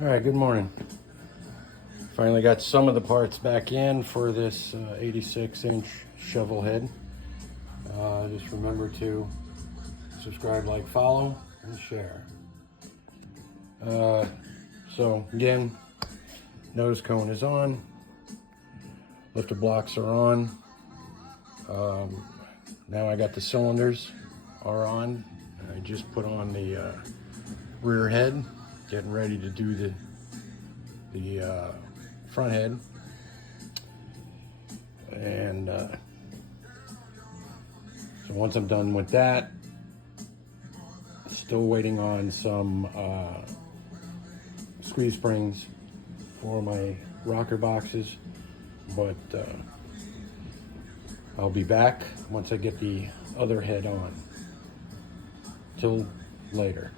All right, good morning. Finally got some of the parts back in for this 86-inch shovel head. Just remember to subscribe, like, follow, and share. So again, nose cone is on, lifter blocks are on. Now I got the cylinders are on. I just put on the rear head, getting ready to do the front head. And so once I'm done with that, still waiting on some squeeze springs for my rocker boxes, but I'll be back once I get the other head on. Till later.